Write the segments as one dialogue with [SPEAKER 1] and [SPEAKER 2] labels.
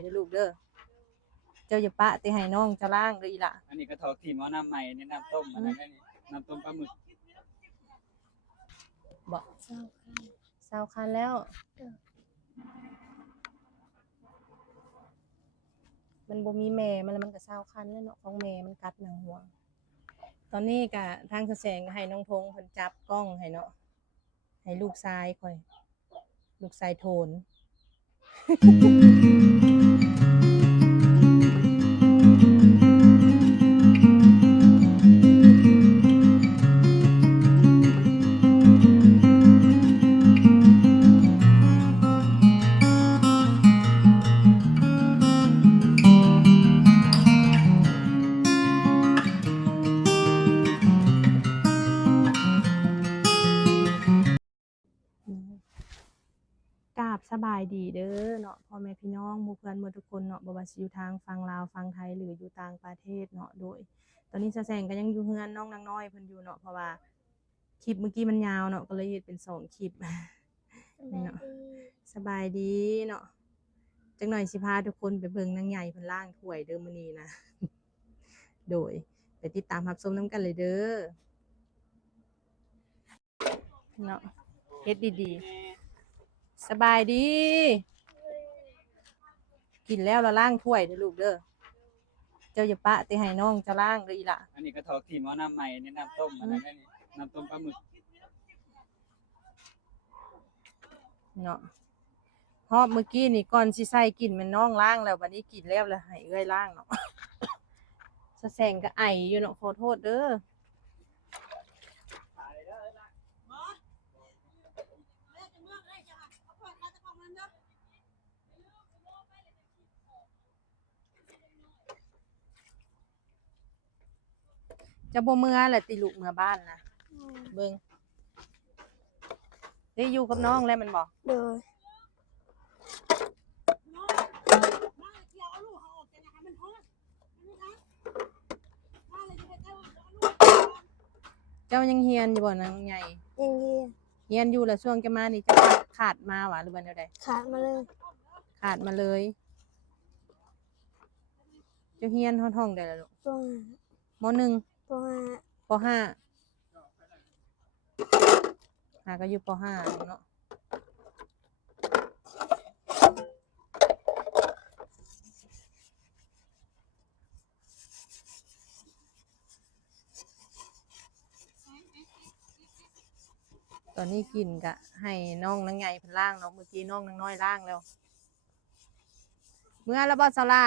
[SPEAKER 1] เด้อลูกเด้อเจ้าอย่าปะติให้น้องเจะล่างเด้ออีหล่ะ
[SPEAKER 2] อันนี้ก็ทอกทีมเอาน้ำใหม่นี่น้ำต้มอันนั้นนี่น้ำต้มปลาหมึก
[SPEAKER 1] บอก
[SPEAKER 3] เศร้าค่ะ
[SPEAKER 1] เศร้าคันแล้ว มันบ่มีแม่มันแล้วมันก็เศร้าคันแล้วเนาะของแม่มันกัดหนังหัวตอนนี้ก็ทางแสงก็ให้น้องธงเพิ่นจับกล้องให้เนาะให้ลูกชายค่อย ลูกชายโทน ว่าสิอยู่ทางฝั่งลาวฝั่งไทยหรืออยู่ต่างประเทศเนาะโดย ตอนนี้ซะแสงก็ยังอยู่เฮือนน้องนางน้อยเพิ่นอยู่เนาะเพราะว่าคลิปเมื่อกี้มันยาวเนาะก็เลยเฮ็ดเป็นสองคลิปเนาะสบายดีเนาะจังหน่อยสิพาทุกคนไปเบิ่งนางใหญ่เพิ่นล่างถ้วยเด้อมื้อนี้นะ โดยไปติดตามรับชมนํกันเลยเด้อเนาะเฮ็ดดีๆ สบายดี กินแล้วเราล่างถ้วยเด้อลูกเด้อเจ้าอย่าปะติให้น้องเจะล่างเด้ออีหล่ะ
[SPEAKER 2] อันนี้ก็ทอกทีมเอาน้ำใหม่นี่น้ำต้มอันนั้นนี่น้ำต้มปลาหมึก
[SPEAKER 1] เนาะเพราะเมื่อกี้นี่ก่อนสิใส่กินมันน้องล่างแล้วบัดนี้กินแล้วแล้วให้เอ้อยล่างเนาะ สะแสงก็ไออยู่เนาะขอโทษเด้อ จะบ่เมื่อแหละติลูกเมื่อบ้านนะเบิ่งได้อยู่กับน้องแล้วมันบอก
[SPEAKER 3] โดย
[SPEAKER 1] เจ้ายังเฮียนอยู่บ่นางใหญ่
[SPEAKER 3] ยังเรียน
[SPEAKER 1] เฮียนอยู่แล้วช่วงจะมานี่เจะขาดมาหวะหรือว่าแนวใด
[SPEAKER 3] ขาดมาเลย
[SPEAKER 1] ขาดมาเลยเจ้าเฮียนห้องห้องได้แล้วลูก
[SPEAKER 3] ตัว
[SPEAKER 1] มหนึ่ง
[SPEAKER 3] ตัวห้า
[SPEAKER 1] ปห้าหาก็อยู่ปห้าเนาะตอนนี้กินกะ ให้น้องนางใหญ่เพิ่นล่างเนาะเมื่อกี้น้องนางน้อยล่างแล้ว เมื่อแล้วบอสลา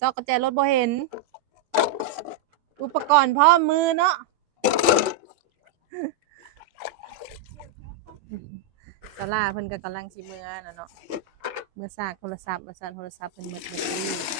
[SPEAKER 1] ซอกกระแจรถบ่เห็น อุปกรณ์พร้อมมือเนาะสลาเพิ่นก็กำลังสิมือนะเนาะเมื่อสากโทรศัพท์มาสานโทรศัพท์เพิ่นหมดแบตเ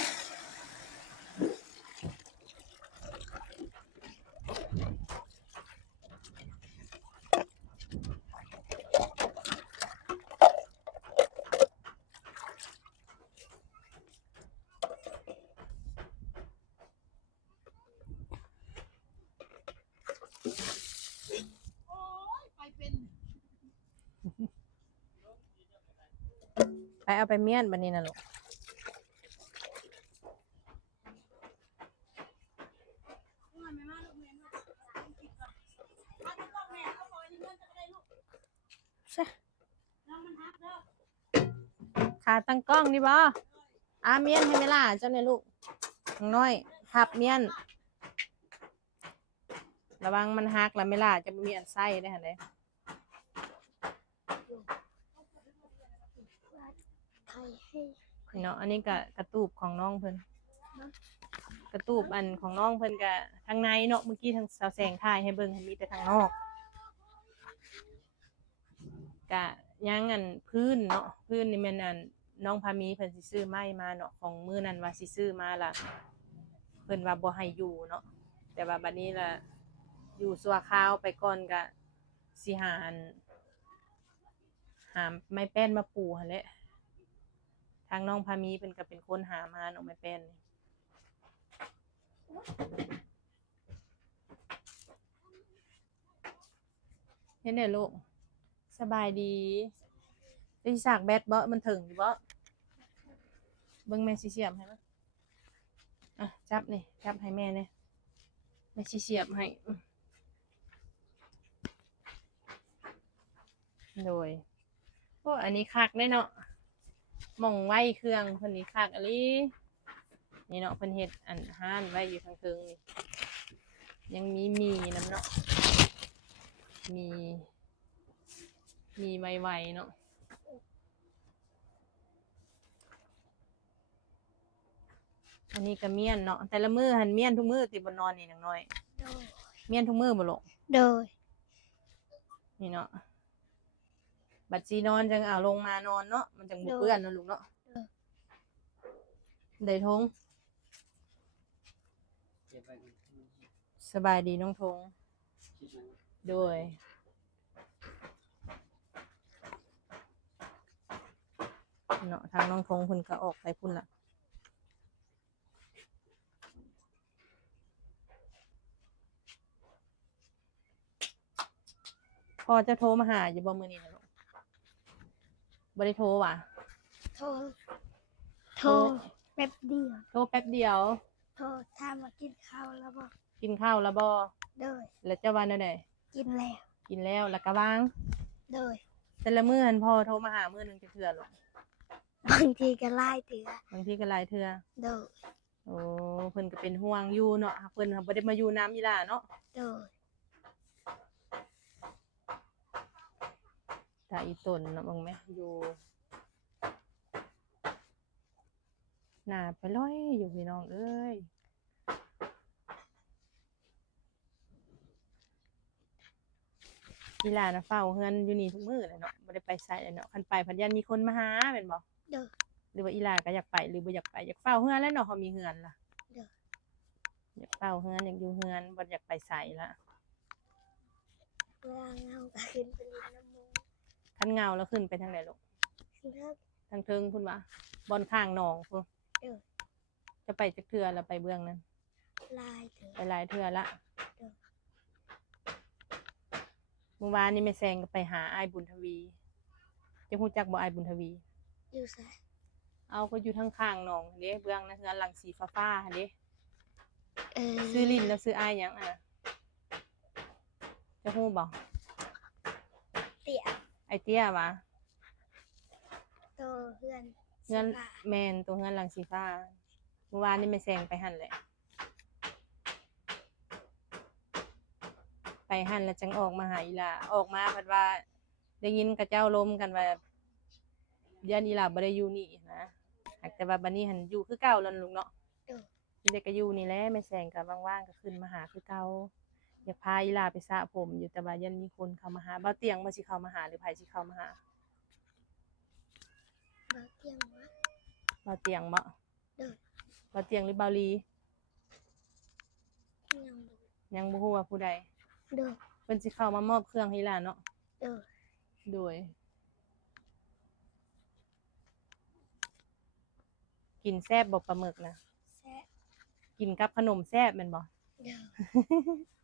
[SPEAKER 1] เอาไปเมียนบัดนี้น่ะลูกขาตั้งกล้องนี่บ่อาเมียนให้ไหมล่ะเจ้าเนี่ยลูกน้องน้อยพับเมียน ระวังมันหักแล้วไม่ล่ะจะบ่มีอันไส้ได้หั่นเด้
[SPEAKER 3] ไข่ให้
[SPEAKER 1] เนาะอันนี้ก็กระตูบของน้องเพิ่นกระตูบอันของน้องเพิ่นก็ทางในเนาะเมื่อกี้ทางสาวแสงถ่ายให้เบิ่งมีแต่ทางนอกกะยังอันพื้นเนาะพื้นนี่ม่นอันน้องพามีเพิ่นสิซื้อไม้มาเนาะของมื้อนั้นว่าสิซื้อมาล่ะเพิ่นว่าบ่ให้อยู่เนาะแต่ว่าบัดนี้ล่ะอยู่สัวคราวไปก่อนก็สิหาอันหาไม้แป้นมาปูหั่นแหละ ทางน้องพามีเป็นก็เป็นคนหามาน้องไม่เป็นเห็นเด้อลูกสบายดีเจะสิสากแบตบ่มันถึงอยู่บ่เบิ่งแม่สิเสียบให้มั้ยอะจับนี่จับให้แม่เนี่ยแม่สิเสียบให้โดยโอ้อันนี้คักได้เนาะ หม่องไว้เครื่องเพิ่นนี่คักอะลีนี่เนาะเพิ่นเฮ็ดอันห้านไว้อยู่ทางเทิงนี่ยังมีหมีน้ำเนาะมี มีไวๆเนาะอันนี้ก็เมียนเนาะแต่ละมือหันเมียนทุกมือติบนนอนนี่นังน้อย
[SPEAKER 3] โดย
[SPEAKER 1] เมียนทุกมือบ่ลง
[SPEAKER 3] โดย
[SPEAKER 1] นี่เนาะ บัดซีนอนจังเอาลงมานอนเนาะมันจังบ่เปื้อนเนาะลูกเนาะได้ทง
[SPEAKER 2] เก็บไว้ก่อน
[SPEAKER 1] สบายดีน้องทง
[SPEAKER 2] คิดไว้
[SPEAKER 1] โดยเนาะทางน้องทงเพิ่นก็ออกไปพุ่นละพอจะโทรมาหาอยู่บ่มื้อนี้นะลูก บ่ได้โทรว่ะ
[SPEAKER 3] โทร โทรแป๊บเดียว
[SPEAKER 1] โทรแป๊บเดียว
[SPEAKER 3] โทรถามว่ากินข้าวแล้วบ่
[SPEAKER 1] กินข้าวแล้วบ่
[SPEAKER 3] โดย
[SPEAKER 1] แล้วจะวันไหน
[SPEAKER 3] กินแล้ว
[SPEAKER 1] กินแล้วแล้วก็วาง
[SPEAKER 3] โดย
[SPEAKER 1] แต่ละมื้อหันพอโทรมาหามื้อหนึงจะเทื่อลูก
[SPEAKER 3] บางทีก็ไล่เถือบา
[SPEAKER 1] งทีก็หลายเทื่อ
[SPEAKER 3] โดย
[SPEAKER 1] โอ้เพิ่นก็เป็นห่วงอยู่เนาะเพิ่นก็บ่ได้มาอยู่น้ำอีหล่าเนาะ
[SPEAKER 3] โดยา
[SPEAKER 1] อีตนเนาะเบิ่งแม่อยู่หน้าไปลอยอยู่พี่น้องเอ้ยอีหล่าน่ะเฝ้าเฮือนอยู่นี่ทุกมื้อเลยเนาะบ่ได้ไปไสเลยเนาะคันไปพันยันมีคนมาหาแม่นบ่
[SPEAKER 3] โดย
[SPEAKER 1] หรือว่าอีหล่าก็อยากไปหรือบ่อยากไปอยากเฝ้าเฮือนแล้วเนาะเขามีเฮือนล่ะ
[SPEAKER 3] เด้อ
[SPEAKER 1] อยากเฝ้าเฮือนอยากอยู่เฮือนบ่อยากไปไสละ
[SPEAKER 3] เวลาเงาก็ขึ้นไปเลินน้ำมูก
[SPEAKER 1] คันเงาแล้วขึ้นไปทางไหนลูก
[SPEAKER 3] ขึ้นเลิก
[SPEAKER 1] ทางเทิงพุ่นวะบอนข้างหนองพุ่น
[SPEAKER 3] เออ
[SPEAKER 1] จะไปจักเทือแล้วไปเบื้องนั้น
[SPEAKER 3] ไล่เถือ
[SPEAKER 1] ไปหลายเทือละ
[SPEAKER 3] เออ
[SPEAKER 1] เมื่อวานนี้แม่แซงก็ไปหาอ้ายบุญทวี จะฮู้จักบ่อ้ายบุญทวี
[SPEAKER 3] อยู่ใส่
[SPEAKER 1] เอาก็อยู่ทางข้างหนองเด้เบื้องนะเฮือนหลังสีฟ้าๆเด้
[SPEAKER 3] เออ
[SPEAKER 1] ซื้อลิ้นแล้วซื้ออ้ายหยังอะจะฮู้บ่
[SPEAKER 3] เตี่ย
[SPEAKER 1] ไอเตี้ยวะ
[SPEAKER 3] โตเพื่อน
[SPEAKER 1] เฮือน
[SPEAKER 3] สภา
[SPEAKER 1] แมนตัวเฮือนหลังสีฟ้าเมื่อวานนี้แม่แซงไปหั่นแหละไปหั่นแล้วจังออกมาหาอีหลาออกมาเพัดว่า ได้ยินกระเจ้าลมกันว่ายันอีหลาบ่ได้อยู่นี่นะหากแต่ว่าบัดนี้หันอยู่คือเก่าแล้วลูกเนาะ
[SPEAKER 3] เออ
[SPEAKER 1] มีแต่ก็อยู่นี่แหละแม่แซงก็ว่างๆก็ขึ้นมาหาคือเก่า อยากพาอีหลาไปสระผม อยู่แต่ว่ายันมีคนเข้ามาหาบ่เตียงบ่สิเข้ามาหาหรือไผสิเข้ามาหา
[SPEAKER 3] บาเตียงวะ
[SPEAKER 1] บ่เตียงบ่
[SPEAKER 3] เด้อ
[SPEAKER 1] บ่เตียงหรือบ่ลี
[SPEAKER 3] ยัง
[SPEAKER 1] ยังบ่ฮู้ว่าผู้ใด
[SPEAKER 3] เด้อ
[SPEAKER 1] เพิ่นสิเข้ามามอบเครื่องให้หลานเนาะ
[SPEAKER 3] เด้อ
[SPEAKER 1] โดย กินแซ่บบ่ปลาหมึกนะ
[SPEAKER 3] แซะ
[SPEAKER 1] กินกับขนมแซ่บแม่นบ่
[SPEAKER 3] เด้อ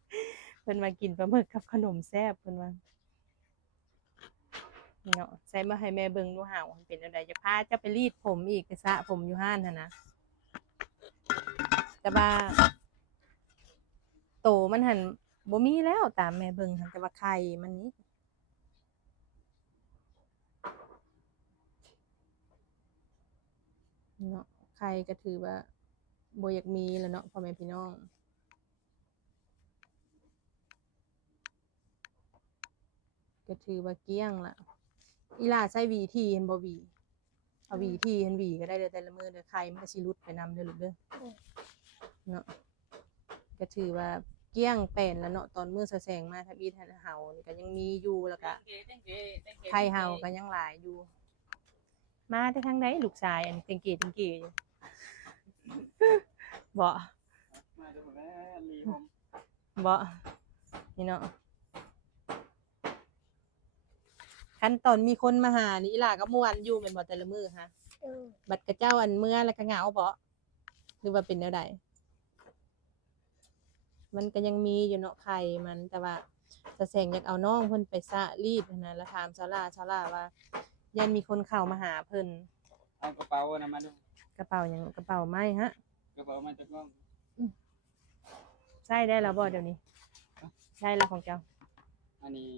[SPEAKER 1] เพิ่นว่ากินปลาหมึกกับขนมแซ่บเพิ่นว่าเนาะใส่มาให้แม่เบิ่งดูห่าวมันเป็นจังไดจะพาจะไปรีดผมอีกไปสระผมอยู่ห้านหั่นนะแต่ว่าโตมันหันบ่มีแล้วตามแม่เบิ่งหันแต่ว่าไข่มันนี้เนาะไข่ก็ถือว่าบ่อยากมีแล้วเนาะพ่อแม่พี่น้อง ก็ถือว่าเกลี้ยงละอีหลาใช้หวีทีเห็นบ่หวีเอาหวีทีเห็นหวีก็ได้เด้อแต่ละมือเด้อไข่มันก็สิหลุดไปนำเด้อลูกเด้อเนาะก็ถือว่าเกลี้ยงแป้นแล้วเนาะตอนมือแสงๆมาทับอีทันเฮานี่ก็ยังมีอยู่แล้วก็ไข่เฮาก็ยังหลายอยู่ มาแต่ทางใดลูกชายอันเต็งเกตเต็งเกอยู่บ่
[SPEAKER 2] มาดูแม่ลีผม
[SPEAKER 1] บ่นี่เนาะ ขั้นตอนมีคนมาหานี่อีหล่าก็ม่วนอยู่แม่นบ่แต่ละมื้อฮะ
[SPEAKER 3] เด้อ
[SPEAKER 1] บัดกระเจ้าอันเมื่อแล้วก็เหงาบ่หรือว่าเป็นแนวใดมันก็ยังมีอยู่เนาะไข่มันแต่ว่าจะแสงอยากเอาน้องเพิ่นไปสระรีดหั้นนะแล้วถามชาวลาชาวลาว่ายันมีคนเข้ามาหาเพิ่น
[SPEAKER 2] เอากระเป๋านะมาดู
[SPEAKER 1] กระเป๋าหยังกระเป๋าไม้ฮะ
[SPEAKER 2] กระเป๋ามาจากกล้อง
[SPEAKER 1] ใส่ได้แล้วบ่เดี๋ยวนี้ ได้แล้วของเจ้า
[SPEAKER 2] อันนี้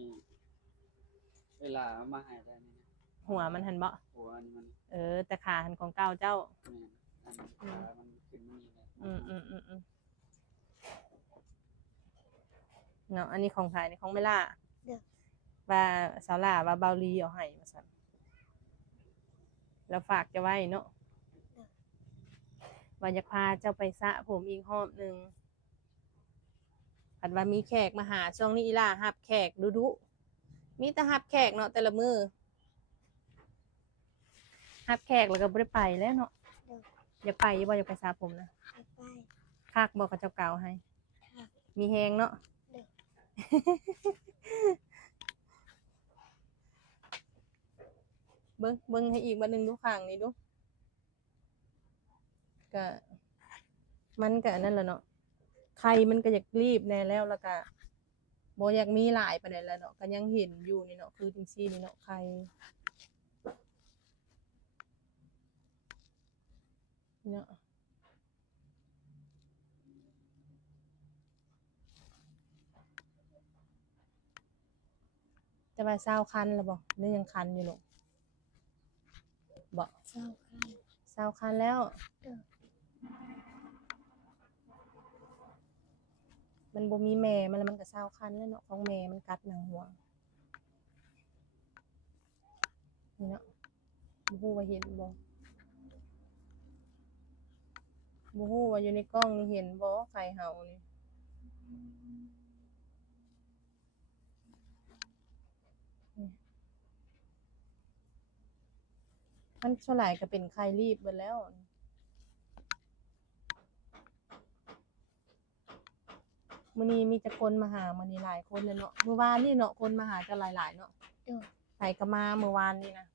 [SPEAKER 2] เวลาเอามาให้ได้นี่นะ
[SPEAKER 1] หัวมันหันบ่
[SPEAKER 2] หัวอันนี้มัน
[SPEAKER 1] เออ แต่ขาหันของเก่าเจ้า
[SPEAKER 2] แม่นอันนี้ขามันขึ้นมานี่แหละ
[SPEAKER 1] อืมอืมอืมอืมเนาะอันนี้ของไผนี่ของเวลา
[SPEAKER 3] เด้อ
[SPEAKER 1] ว่าสาวลาว่าเบาลีเอาให้มาสั่นแล้วฝากจะไว้เนาะว่าจะพาเจ้าไปสระผมอีกรอบหนึ่งผัดว่ามีแขกมาหาช่วงนี้อีล่าหับแขกดุดุ มีแต่หับแขกเนาะแต่ละมือหับแขกแล้วก็บ่ได้ไปแล้วเนาะ
[SPEAKER 3] เด้อ
[SPEAKER 1] อยากไปอยู่บ่อยากไปสระผมนะ
[SPEAKER 3] ไปไป
[SPEAKER 1] คากบอกกับเจ้าเก่าให้
[SPEAKER 3] ค่ะ
[SPEAKER 1] มีแหงเนาะ
[SPEAKER 3] เด้อ
[SPEAKER 1] เบิ้งเบิ้งให้อีกบันหนึ่งดูข้างนี้ดูก็มันก็อันนั่นแหละเนาะใครมันก็อยากรีบแน่แล้วแล้วก็ บอยากมีหลายไปไหนใดแล้วเนาะก็ยังเห็นอยู่นี่เนาะคือจริงซี่นี่เนาะใครเนาะจะไปเศร้าคันแล้วบอกหรือยังคันอยู่หรอกบอก
[SPEAKER 3] เศร้าค่ะ
[SPEAKER 1] เศร้าคันแล้ว
[SPEAKER 3] เออ
[SPEAKER 1] มันบ่มีแม่มันแล้วมันก็เศร้าคันแล้วเนาะของแม่มันกัดหนังหัวนี่เนาะบ่ฮู้ว่าเห็นบ่บ่ฮู้ว่าอยู่ในกล้องนี่เห็นบ่ไข่เห่านี่นี่มันส่วนหลายก็เป็นไข้รีบเบิดแล้ว มื้อนี้มีแต่คนมาหามื้อนี้หลายคนเลยเนาะเมื่อวานนี่เนาะคนมาหาจะหลายๆเนาะ
[SPEAKER 3] เด้อ
[SPEAKER 1] ใครก็มาเมื่อวานนี่นะ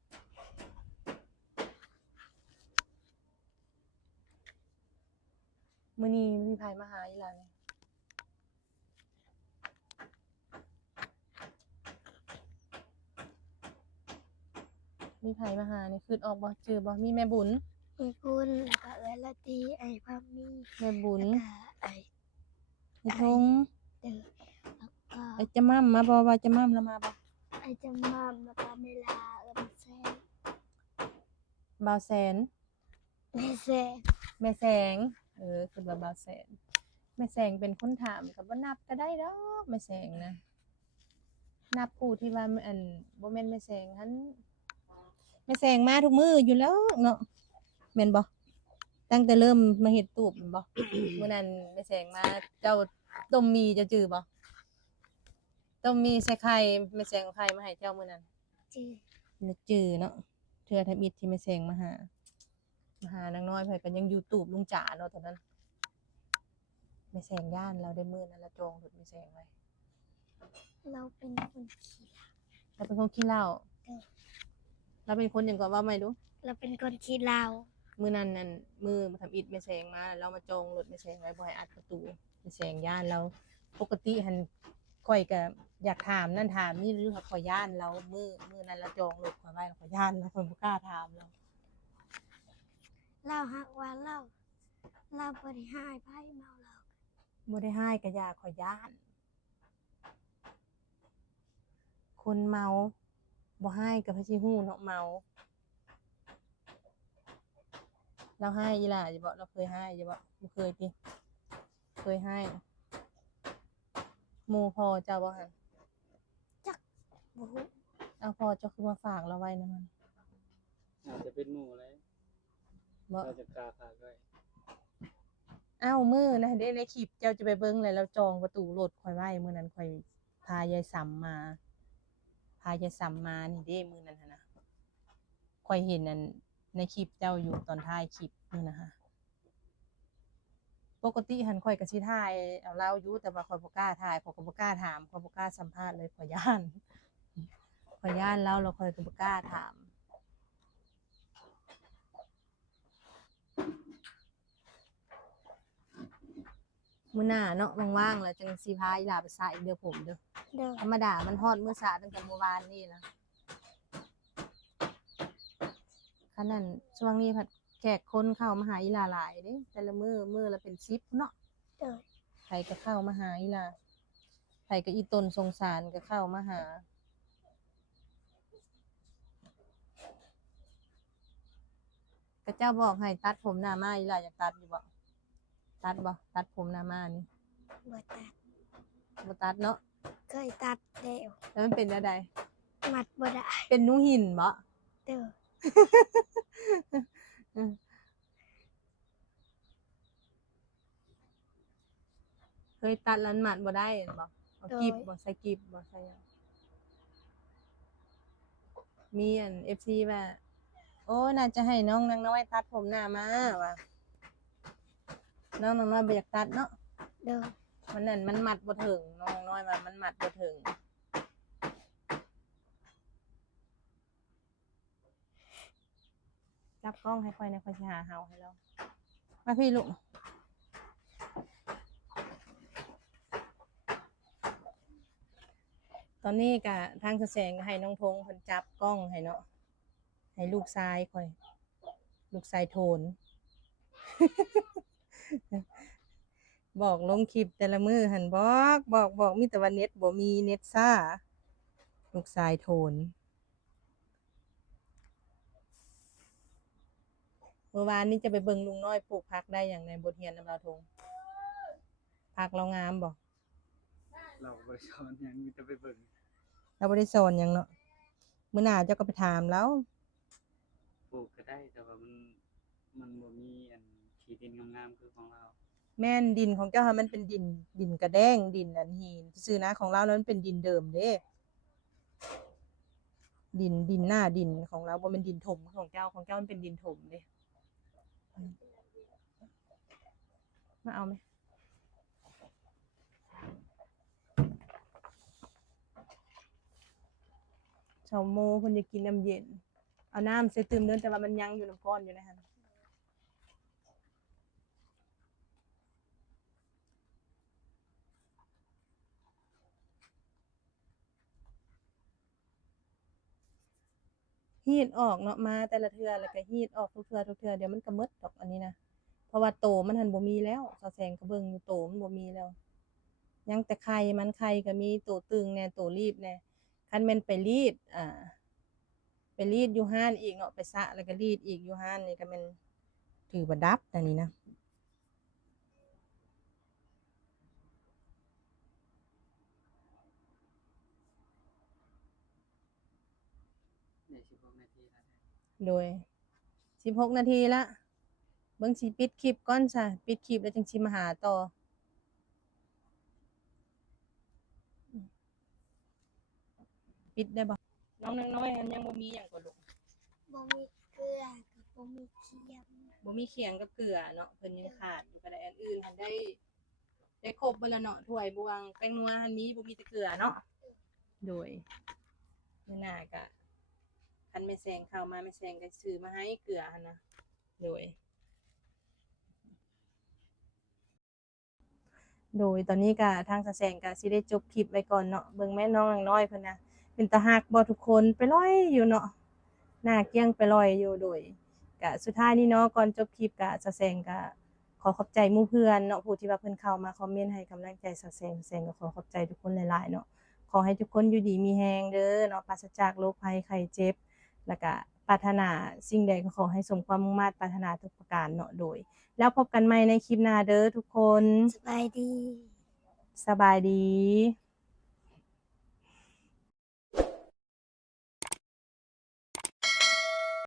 [SPEAKER 1] มื้อนี้มีไผมาหาอีหล่ะเนี่ยมีไผมาหานี่คือออกบ่จือบ่มีแม่บุญ
[SPEAKER 3] มีคุณแล้วก็เอื้อละตีไอ้พามี
[SPEAKER 1] แม่บุญ
[SPEAKER 3] แล้วก็ไอ้
[SPEAKER 1] ไอ้ทง
[SPEAKER 3] เด้อแล้วก็
[SPEAKER 1] ไอ้จะมั่มมาบ่ว่าจะมั่มแล้วมาบ่
[SPEAKER 3] ไอ้จำมามแล้วก็เมลาเอิ้นแซ่
[SPEAKER 1] บ่าวแสน
[SPEAKER 3] แม่แซ่
[SPEAKER 1] แม่แสง เออคือว่าบ่าวแสน แม่แสงเป็นคนถามกับว่านับก็ได้ดอกแม่แสงนะ นับผู้ที่ว่าอันบ่แม่นแม่แสงหันแม่แสงมาทุกมืออยู่แล้วเนาะแม่นบ่ ตั้งแต่เริ่มมาเฮ็ดตูบแม่นบ่มื้อนั้นแม่แสงมาเจ้าต้มมีเจะจื้อบ่ต้มมีใส่ไข่แม่แสงเอาไข่มาให้เจ้ามื้อนั้น
[SPEAKER 3] จื้อ
[SPEAKER 1] นึกจื้อเนาะเทื่อทำอิฐที่แม่แสงมาหามาหานางน้อยเพิ่นก็ยังอยู่ตูบลุงจ๋าเนาะตอนนั้นแม่แสงย่านเราได้มือนั้นละจองรถแม่แสงไว้
[SPEAKER 3] เราเป็นคนขี้
[SPEAKER 1] เราเป็นคนขี้เหล้า
[SPEAKER 3] เออ
[SPEAKER 1] เราเป็นคนอย่างก่อนว่าไม่รู้
[SPEAKER 3] เราเป็นคนขี้เหล้า
[SPEAKER 1] มือนั้นนั่นมือมาทำอิฐแม่แสงมาเรามาจองรถแม่แสงไว้บ่ให้อัดประตูแม่แสงย่านเราปกติหันก่อยก็อยากถามนั่นถามนี่หรือว่าขอย่านเรามือมือนั้นเราจองรถขอยไว้เราขอย่านเราคนบ่กล้าถามเรา
[SPEAKER 3] เราหักว่าเราเราบริหารไพ่เมาเรา
[SPEAKER 1] บ่ได้ให้ก็อยาขอย่าน คนเมาบ่ให้ก็พะสิฮู้เนาะเมา เราให้อีหล่าอย่าบอกเราเคยให้อย่าบอกบ่เคยติเคยให้หมู่พอเจ้าบ่หั่น
[SPEAKER 3] บูฮู
[SPEAKER 1] เอาพอเจ้าคือมาฝากเราไว้นะมัน
[SPEAKER 2] อาจจะเป็นหมู่เลย
[SPEAKER 1] บ่
[SPEAKER 2] เราจะกล้าพาด้วย
[SPEAKER 1] เอ้ามื้อนะเด้ในคลิปเจ้าจะไปเบิ่งเลยเราจองประตูรถข่อยไว้มื้อนั้นข่อยพายายสำมา พายายสำมานี่เด้มื้อนั้นหั่นนะข่อยเห็นนั่น ในคลิปเจ้าอยู่ตอนท้ายคลิปนี่นะฮะปกติหันข่อยก็สิถ่ายเอาเราอยู่แต่ว่าข่อยบ่กล้าถ่ายข่อยก็บ่กล้าถามข่อยบ่กล้าสัมภาษณ์เลยข่อยย่านข่อยย่านเราแล้วข่อยก็บ่กล้าถามมื้อหน้าเนาะว่างๆแล้วจังสิพาอีหลาไปสระอีกเด้อผมเด้อ
[SPEAKER 3] เด้อ
[SPEAKER 1] ธรรมดามันฮอดมื้อสระตั้งแต่เมื่อวานนี่ล่ะ คันนั้นช่วงนี้ผัดแขกคนเข้ามาหาอีหลาหลายเด้แต่ละมือมือละเป็น10เนาะ
[SPEAKER 3] โดย
[SPEAKER 1] ไผก็เข้ามาหาอีหลาไผก็อีตนสงสารก็เข้ามาหาก็เจ้าบอกให้ตัดผมหน้ามาอีหลาอยากตัดอยู่บ่ตัดบ่ตัดผมหน้ามานี่
[SPEAKER 3] บ่ตัด
[SPEAKER 1] บ่ตัดเนาะ
[SPEAKER 3] เคยตัดแล้ว
[SPEAKER 1] แล้วมันเป็นอะไร
[SPEAKER 3] มัดบ่ได้
[SPEAKER 1] เป็นหนูหินบ่
[SPEAKER 3] เด้อ
[SPEAKER 1] เคยตัดแล้วมันหมัดบ่ได้บ่เอากิบบ่ใส่กิบบ่ใส่หยังมีอัน FC ว่าโอ้น่าจะให้น้องนางน้อยตัดผมหน้ามาว่ะน้องนางน้อยบ่อยากตัดเนาะ
[SPEAKER 3] เด้อ
[SPEAKER 1] มันนั่นมันหมัดบ่ถึงน้องนางน้อยว่ามันหมัดบ่ถึง จับกล้องให้ค่อยนะค่อยสิหาเฮาให้เรามาพี่ลูกตอนนี้กะทางแสงให้น้องทงเพิ่นจับกล้องให้เนาะให้ลูกชายค่อย ลูกชายโทน บอกลงคลิปแต่ละมือหันบอก บอกบอกมีแต่ว่าเน็ตบ่มีเน็ตซ่า ลูกชายโทน เมื่อวานนี้จะไปเบิ่งลุงน้อยปลูกผักได้อย่างในบทเรียนนำเราทงผักเรางามบ่
[SPEAKER 2] เราบริชอนหยังมีแต่ไปเบิ่ง
[SPEAKER 1] เราบ่ได้สอนหยังเนาะมื้อหน้าเจ้าก็ไปถามแล้ว
[SPEAKER 2] ปลูกก็ได้แต่ว่ามันมันบ่มีอันขี้ดินงามๆคือของเรา
[SPEAKER 1] แม่นดินของเจ้าค่ะมันเป็นดินดินกระแดงดินอันหินซื่อๆนะของเราแล้วมันเป็นดินเดิมเด้ดินดินหน้าดินของเราบ่เป็นดินถมของเจ้าของเจ้ามันเป็นดินถมเด้อื มาเอาไหมชาวโมคนจะกินน้ำเย็น เอาน้ำใส่ตื่มเดินแต่ว่ามันยังอยู่น้ำก้อนอยู่นะฮะ ฮีดออกเนาะมาแต่ละเทือแล้วก็ฮีดออกทุกเทือทุกเทือเดี๋ยวมันก็มดดอกอันนี้นะเพราะว่าโตมันหันบ่มีแล้วสแสงกระเบิงอยู่โตมันบ่มีแล้ว ยังแต่ไข่มันไข่ก็มีโตตึงแน่โตรีบแน่คันแม่นไปรีด อ่า ไปรีดอยู่ห้านอีกเนาะไปสะแล้วก็รีดอีกอยู่ห้านนี่ก็แม่นถือว่าดับอันนี้นะ
[SPEAKER 2] ใน16นาทีแล้ว
[SPEAKER 1] โดย16นาทีละเบิ่งสิปิดคลิปก่อนซะปิดคลิปแล้วจึงสิมาหาต่อปิดได้บ่น้องน้อยๆอันยังบ่มีหยังก็ลูก
[SPEAKER 3] บ่มีเกลือกับบ่มีเทียม
[SPEAKER 1] บ่มีเคียงกับเกลือเนาะเพิ่นยังขาดอยู่ก็ได้อันอื่นหันได้ได้ครบเบิดแล้วเนาะถ้วยบวงแป้งนัวหันมีบ่มีแต่เกลือเนาะโดยมื้อหน้าก็ คันแม่แซงเข้ามาแม่แซงก็ซื้อมาให้เกลือหั่นนะโดย โดยตอนนี้ก็ทางสะแสงก็สิได้จบคลิปไว้ก่อนเนาะเบิ่งแม่น้องนางน้อยเพิ่นนะเป็นตาฮักบ่ทุกคนไปลอยอยู่เนาะหน้าเกี้ยงไปลอยอยู่โดยก็สุดท้ายนี้เนาะก่อนจบคลิปก็สะแสงก็ขอขอบใจมู่เพื่อนเนาะผู้ที่ว่าเพิ่นเข้ามาคอมเมนต์ให้กำลังใจสะแสงสะแสงก็ขอขอบใจทุกคนหลายๆเนาะขอให้ทุกคนอยู่ดีมีแฮงเด้อเนาะปราศจากโรคภัยไข้เจ็บ แล้วก็ปรารถนาสิ่งใดก็ขอให้สมความมุ่งมั่นปรารถนาทุกประการเนาะโดย แล้วพบกันใหม่ในคลิปหน้าเด้อทุกคน
[SPEAKER 3] สบายดี
[SPEAKER 1] สบายดี